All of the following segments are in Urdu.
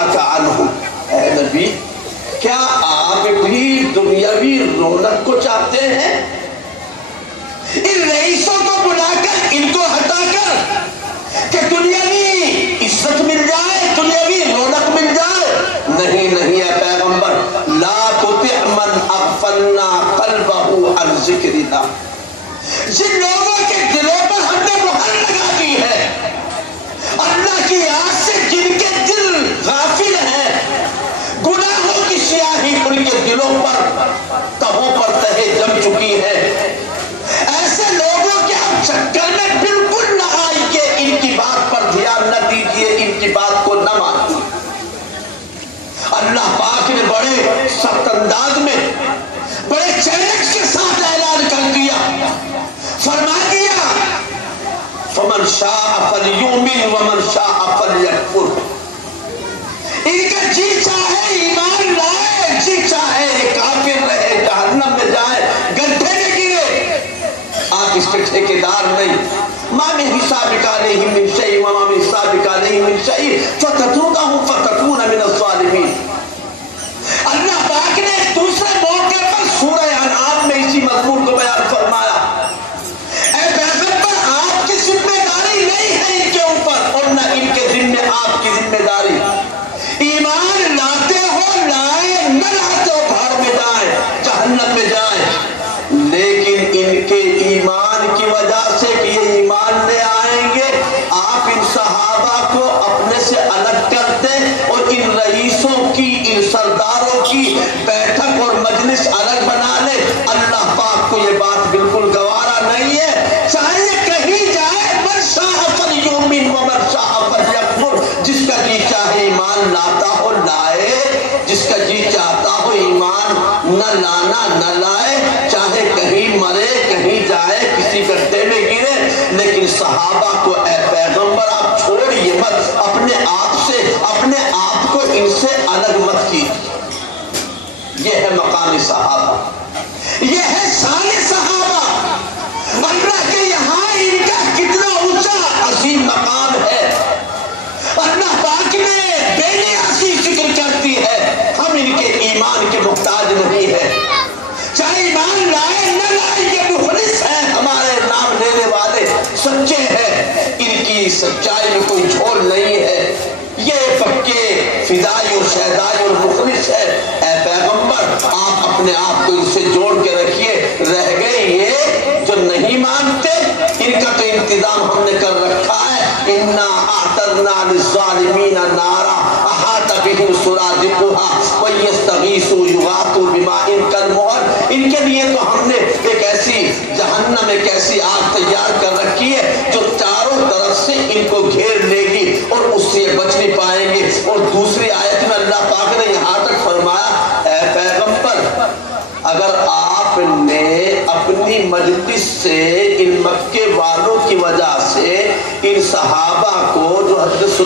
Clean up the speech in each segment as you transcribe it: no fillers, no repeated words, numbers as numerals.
نَسْأَلُونَكَ عَنْهُمْ، اے نبی کیا آپ بھی دنیاوی رونق کو چاہتے ہیں؟ ان رئیسوں کو بلا کر، ان کو ہٹا کر کہ دنیاوی عزت مل جائے، دنیاوی رونق مل جائے؟ نہیں نہیں اے پیغمبر، لا تطع من اغفلنا قلبہ عن ذکرنا، جن لوگوں کے دلوں پر ہم نے مہر لگا دی ہے، اللہ کی یاد سے جن کے دل غافل ہیں، گناہوں کی سیاہی ان کے دلوں پر تہوں پر تہے جم چکی ہے، ایسے لوگوں کے آپ چکر میں بالکل نہ آئیے، ان کی بات پر دھیان نہ دیجیے، ان کی بات کو نہ مانیے۔ اللہ پاک نے بڑے سخت انداز میں، بڑے چیلنج کے ساتھ اعلان کر دیا، فرما دیا فمن شاء فلیؤمن ومن شاء فلیکفر، ان کا جی چاہے ایمان لائے، جی چاہے کافر رہے، جہنم میں جائے، گڈھے میں گرے، آپ اس کے ٹھیکیدار نہیں۔ ما من حسابک علیہ من شیء وما من حسابک علیہ من شیء فتترکہ فتکون من الظالمین۔ اللہ پاک نے دوسرے موقع پر سورہ انعام میں اسی مضمون کو بیان فرمایا، اے پیغمبر آپ کی ذمہ داری نہیں ہے ان کے اوپر، اور نہ ان کے ذمہ آپ کی ذمہ داری۔ ایمان لاتے ہو لائے، نہ لاتے ہو بھاڑ میں جائیں، جہنم میں جائیں، لیکن ان کے ایمان کی وجہ سے کہ یہ ایمان لے آئیں گے، آپ ان صحابہ کو اپنے سے الگ کر دیں اور ان رئیسوں کی، ان سرداروں کی بیٹھک اور مجلس الگ بنا لیں۔ اللہ پاک کو یہ بات بالکل گوارا نہیں ہے، چاہے یہ کہیں جائے من شاء فلیؤمن ومن شاء فلیکفر، جس کا جی چاہے ایمان لاتا ہو لائے، جس کا جی چاہتا ہو ایمان نہ لانا نہ لائے، چاہے کہیں مرے کہیں جائے، کسی گڈھے میں گرے، لیکن صحابہ کو اے پیغمبر آپ چھوڑیے مت، اپنے آپ سے، اپنے آپ کو ان سے الگ مت کیجیے۔ یہ ہے مقام صحابہ، یہ ہے شان صحابہ۔ اللہ کے یہاں ان کا کتنا اونچا عظیم مقام ہے۔ اللہ پاک نے بے نیازی ذکر کرتی ہے، ہم ان کے ایمان کے محتاج نہیں ہے، چاہے ایمان لائے نہ لائے، یہ مخلص ہیں، ہمارے نام لینے والے سچے ہیں، ان کی سچائی میں کوئی جھول نہیں ہے، یہ پکے فدائی اور شہدائی اور مخلص ہے۔ اے پیغمبر آپ اپنے آپ کو ان سے جوڑ کے رکھیے۔ رہ گئے یہ جو نہیں مانتے، ان کا تو انتظام ہم نے کر رکھا ہے، انا اعتدنا للظالمین نارا احاط بهم سرادقها ویستغیثوا یغاثوا بماء کالمہل، ان کے لیے تو ہم نے ایک ایسی جہنم، ایک ایسی آگ تیار کر رکھی ہے جو چاروں طرف سے ان کو گھیر لے گی اور اس سے بچ نہیں پائیں گے۔ اور دوسری آیت میں اللہ پاک نے یہاں تک فرمایا، اے پیغمبر اگر آپ نے اپنی مجلس سے ان مکے والوں کی وجہ سے ان صحابہ کو، جو حضرت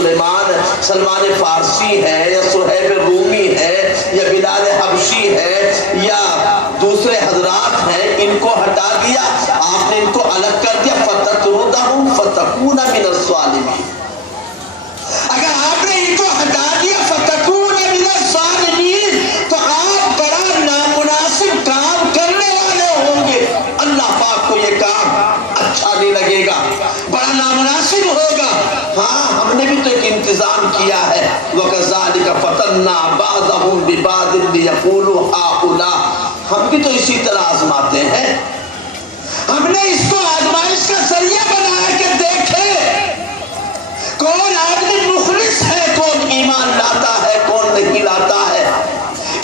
سلمان فارسی ہے یا صہیب رومی ہے یا بلال حبشی ہے یا دوسرے حضرات ہیں، ان کو ہٹا دیا، آپ نے ان کو الگ کر دیا، فتطردہم فتکون من الظالمین۔ اگر آپ نے ان کو ہٹا دیا فتکون من الظالمین، تو آپ بڑا نامناسب کام کرنے والے ہوں گے، اللہ پاک کو یہ کام اچھا نہیں لگے گا، بڑا نامناسب ہوگا۔ ہاں ہم نے بھی تو ایک انتظام کیا ہے، وَكَذَلِكَ فَتَنَّا بَعْضَهُمْ بِبَعْضٍ لِيَقُولُوا هَٰؤُلَاءِ، ہم بھی تو اسی طرح آزماتے ہیں، ہم نے اس کو آزمائش کا ذریعہ بنایا کہ دیکھیں کون آدمی مخلص ہے، کون ایمان لاتا ہے، کون نہیں لاتا ہے،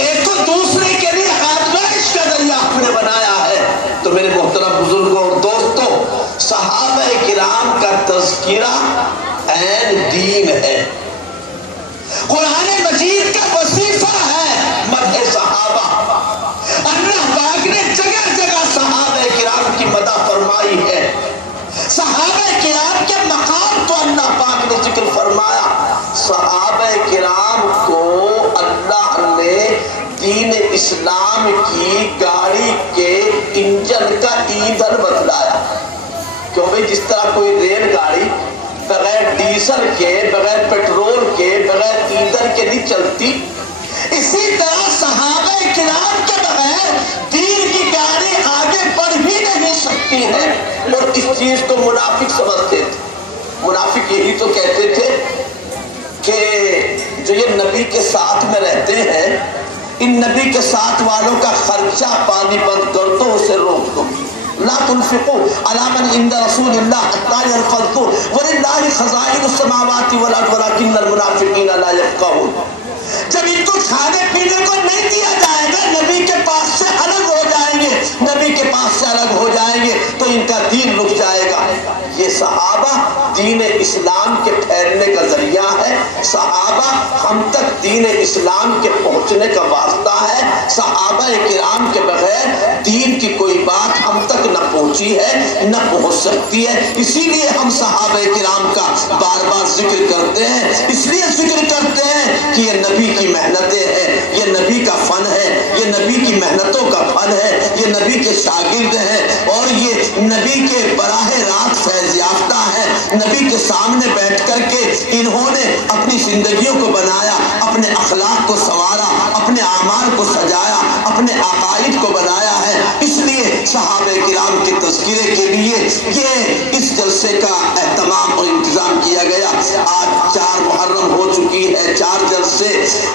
ایک کو دوسرے کے لیے آزمائش کا ذریعہ ہم نے بنایا ہے۔ تو میرے محترم بزرگوں اور دوستوں، صحابہ کرام کا تذکرہ عین دین ہے، قرآن مجید کا وظیفہ ہے مدح صحابہ۔ اللہ پاک نے جگہ جگہ صحابہ کرام کی مدح فرمائی ہے، صحابہ کرام کے مقام تو اللہ پاک نے ذکر فرمایا۔ صحابہ کرام کو اللہ نے دین اسلام کی گاڑی کے انجن کا ایندھن بتلایا، کیوں بھئی جس طرح کوئی ریل گاڑی بغیر ڈیزل کے، بغیر پیٹرول کے، بغیر ایندھن کے نہیں چلتی، اسی طرح صحابہ کرام کے بغیر دین کی گاڑی آگے بڑھ ہی نہیں سکتی ہے۔ اور اس چیز کو منافق سمجھتے تھے۔ منافق یہی تو کہتے تھے کہ جو یہ نبی کے ساتھ میں رہتے ہیں، ان نبی کے ساتھ والوں کا خرچہ پانی بند کر دو، اسے روک دو۔ لا تنفقوا على من عند رسول الله حتى ينفضوا ولله خزائن السماوات والارض ولكن المنافقين لا يفقهون۔ جب ان کو کھانے پینے کو نہیں دیا جائے گا، نبی کے پاس سے الگ ہو جائیں گے، نبی کے پاس سے الگ ہو جائیں گے تو ان کا دین رک جائے گا۔ یہ صحابہ دین اسلام کے پھیلنے کا ذریعہ ہے، صحابہ ہم تک دین اسلام کے پہنچنے کا واسطہ ہے۔ صحابہ کرام کے بغیر دین کی کوئی بات ہم تک نہ پہنچی ہے، نہ پہنچ سکتی ہے۔ اسی لیے ہم صحابہ کرام کا بار بار ذکر کرتے ہیں، اس لیے ذکر کرتے ہیں کہ یہ نبی کی محنتیں ہیں، یہ نبی کا فن ہے، یہ نبی کی محنتوں کا فن ہے، یہ نبی کے شاگرد ہیں، اور یہ نبی کے براہ راست فیض یافتہ ہیں۔ نبی کے سامنے بیٹھ کر کے انہوں نے اپنی زندگیوں کو بنایا، اپنے اخلاق کو سنوارا، اپنے اعمال کو سجایا، اپنے عقائد کو بنایا ہے۔ اس لیے صحابہ کرام کے تذکرے کے لیے یہ اس جلسے کا اہتمام اور انتظام کیا گیا۔ آج 4 محرم ہو چکی ہے، 4 جلسے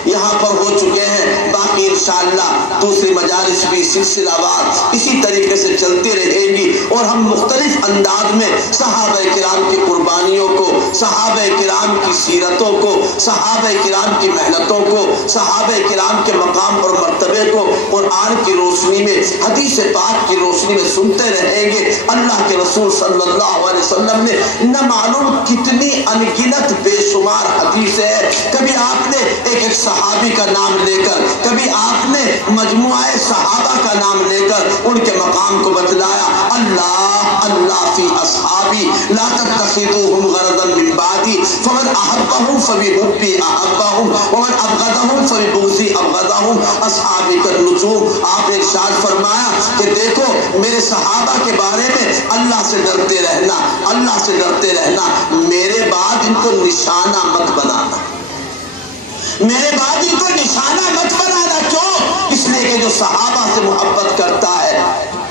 یہاں پر ہو چکے ہیں، باقی انشاءاللہ دوسری مجالس بھی سلسلہ وار اسی طریقے سے چلتی رہیں گی، اور ہم مختلف انداز میں صحابہ کرام کی قربانیوں کو، صحابہ کرام کی سیرتوں کو، صحابہ کرام کی محنتوں کو، صحابہ کرام کے مقام اور مرتبے کو قرآن کی روشنی میں، حدیث پاک کی روشنی میں سنتے رہیں گے۔ اللہ کے رسول صلی اللہ علیہ وسلم نے نہ معلوم کتنی انگنت بے شمار حدیثیں ہیں، کبھی آپ نے ایک صحابی کا نام لے کر، کبھی آپ نے مجموعہ صحابہ کا نام لے کر ان کے مقام کو بتلایا۔ اللہ فی اصحابی لا تتخذوهم غرضا من بعدی فمن احبهم فبحبی احبهم ومن ابغضهم فببغضی ابغضهم اصحابی کالنجوم۔ آپ نے ارشاد فرمایا کہ دیکھو میرے صحابہ کے بارے میں اللہ سے ڈرتے رہنا، اللہ سے ڈرتے رہنا، میرے بعد ان کو نشانہ مت بنانا، میرے بعد ان کو نشانہ مت بنانا۔ کیوں؟ اس لیے کہ جو صحابہ سے محبت کرتا ہے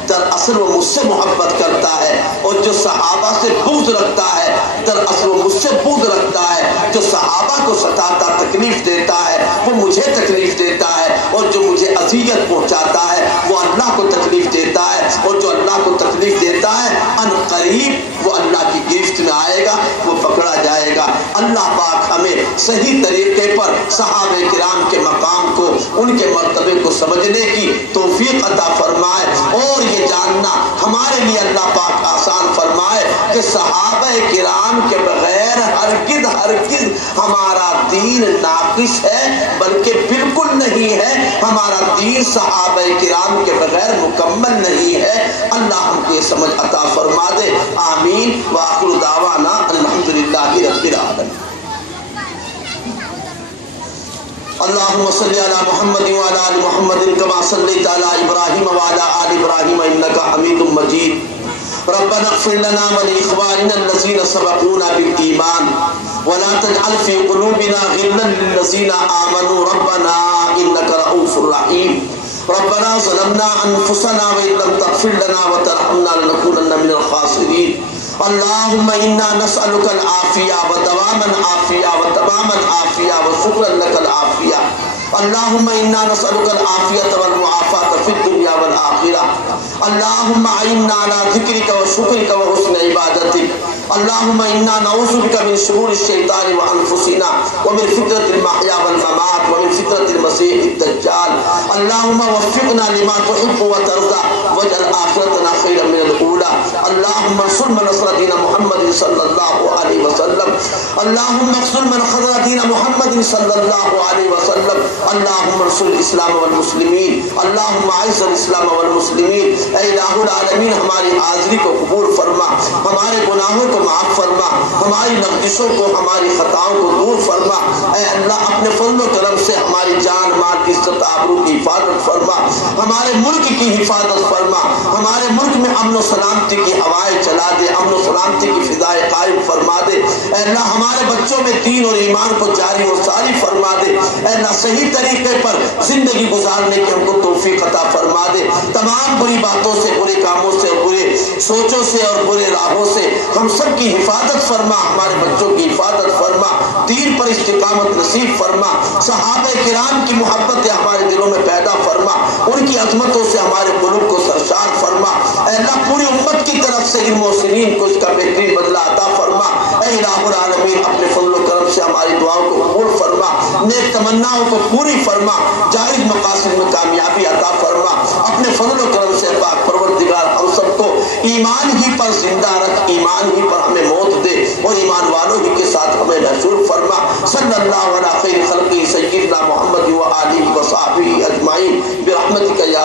دراصل وہ مجھ سے محبت کرتا ہے، اور جو صحابہ سے بغض رکھتا ہے دراصل وہ مجھ سے بغض رکھتا ہے۔ جو صحابہ کو ستاتا تکلیف دیتا ہے وہ مجھے تکلیف دیتا ہے، اور جو مجھے اذیت پہنچاتا ہے وہ اللہ کو تکلیف دیتا ہے، اور جو اللہ کو تکلیف دیتا ہے ان قریب وہ اللہ کی گرفت میں آئے گا، وہ پکڑا جائے گا۔ اللہ پاک ہمیں صحیح طریقے پر صحابہ کرام کے مقام کو، ان کے مرتبے کو سمجھنے کی توفیق عطا فرمائے، اور یہ جاننا ہمارے لیے اللہ پاک آسان فرمائے کہ صحابہ کرام کے بغیر ہرگز ہمارا دین ناقص ہے، بلکہ بالکل نہیں ہے۔ ہمارا دین صحابہ کرام کے بغیر مکمل نہیں ہے۔ اللہ ہم کو یہ سمجھ عطا فرما دے، آمین۔ وآخر دعوانا الحمدللہ رب العالمین۔ اللهم صل على محمد وعلى ال محمد كما صليت على ابراهيم وعلى ال ابراهيم انك حميد مجيد۔ ربنا اغفر لنا ولاخواننا الذين سبقونا بالايمان ولا تجعل في قلوبنا غلا للذين امنوا ربنا انك رؤوف رحيم۔ ربنا ظلمنا انفسنا وان لم تغفر لنا وترحمنا لنكونن من الخاسرين۔ اللهم انا نسألك العافية ودواما عافية وتماما عافية وشكرا لك العافية۔ اللهم انا نسألك العافية والمعافاة في الدنيا والآخرة۔ اللهم اعنا على ذكرك وشكرك وحسن عبادتك۔ اللهم انا نعوذ بك من شرور الشيطان وانفسنا ومن فتنة المحيا والممات ومن فتنة المسيح الدجال۔ اللهم وفقنا لما تحب وترضى واجعل آخرتنا خيرا من الأولى۔ اللهم انصر من نصر دين محمد صلى الله عليه وسلم۔ اللهم انصر من خذل دين محمد صلى الله عليه وسلم۔ اللهم انصر الاسلام والمسلمين۔ اللهم اعز الاسلام والمسلمين۔ اے الہ العالمین ہماری حاضری کو قبول فرما، ہمارے گناہوں کو معاف فرما، ہماری لغزشوں کو، ہماری خطاؤں کو دور فرما۔ اے اللہ اپنے فضل و کرم سے ہماری ہماری جان مال عزت آبرو کی حفاظت فرما، ہمارے ملک کی حفاظت فرما، ہمارے ملک میں امن و سلامتی کی ہوائیں چلا دے، امن و سلامتی کی فضائیں قائم فرما دے۔ اے اللہ ہمارے بچوں میں دین اور ایمان کو جاری و ساری فرما دے۔ اے اللہ صحیح طریقے پر زندگی گزارنے کی ہم کو توفیق عطا فرما دے۔ تمام بری باتوں سے، برے کاموں سے اور برے سوچوں سے اور برے راہوں سے ہم سب کی حفاظت فرما، ہمارے بچوں کی حفاظت فرما، دین پر استقامت نصیب فرما، صحابہ کرام کی محبت ہمارے دلوں میں پیدا فرما، ان کی عظمتوں سے ہمارے قلوب کو سرشار فرما۔ اے اللہ پوری امت کی طرف سے ان محسنین کو اس کا بہترین بدلہ عطا فرما۔ اے الہ العالمین اپنے فضل و کرم سے ہماری دعاؤں کو قبول فرما، نیک تمناؤں کو پوری فرما، جائز مقاصد میں کامیابی عطا فرما۔ اپنے فضل و کرم سے پاک پروردگار ہم سب کو ایمان ہی پر زندہ رکھ، ایمان ہی پر ہمیں موت دے اور ایمان والوں ہی کے ساتھ ہمیں محشور فرما۔ صلی اللہ علیہ خیر خلقہ سیدنا محمد و آلہ و صحبہ اجمعین برحمتک یا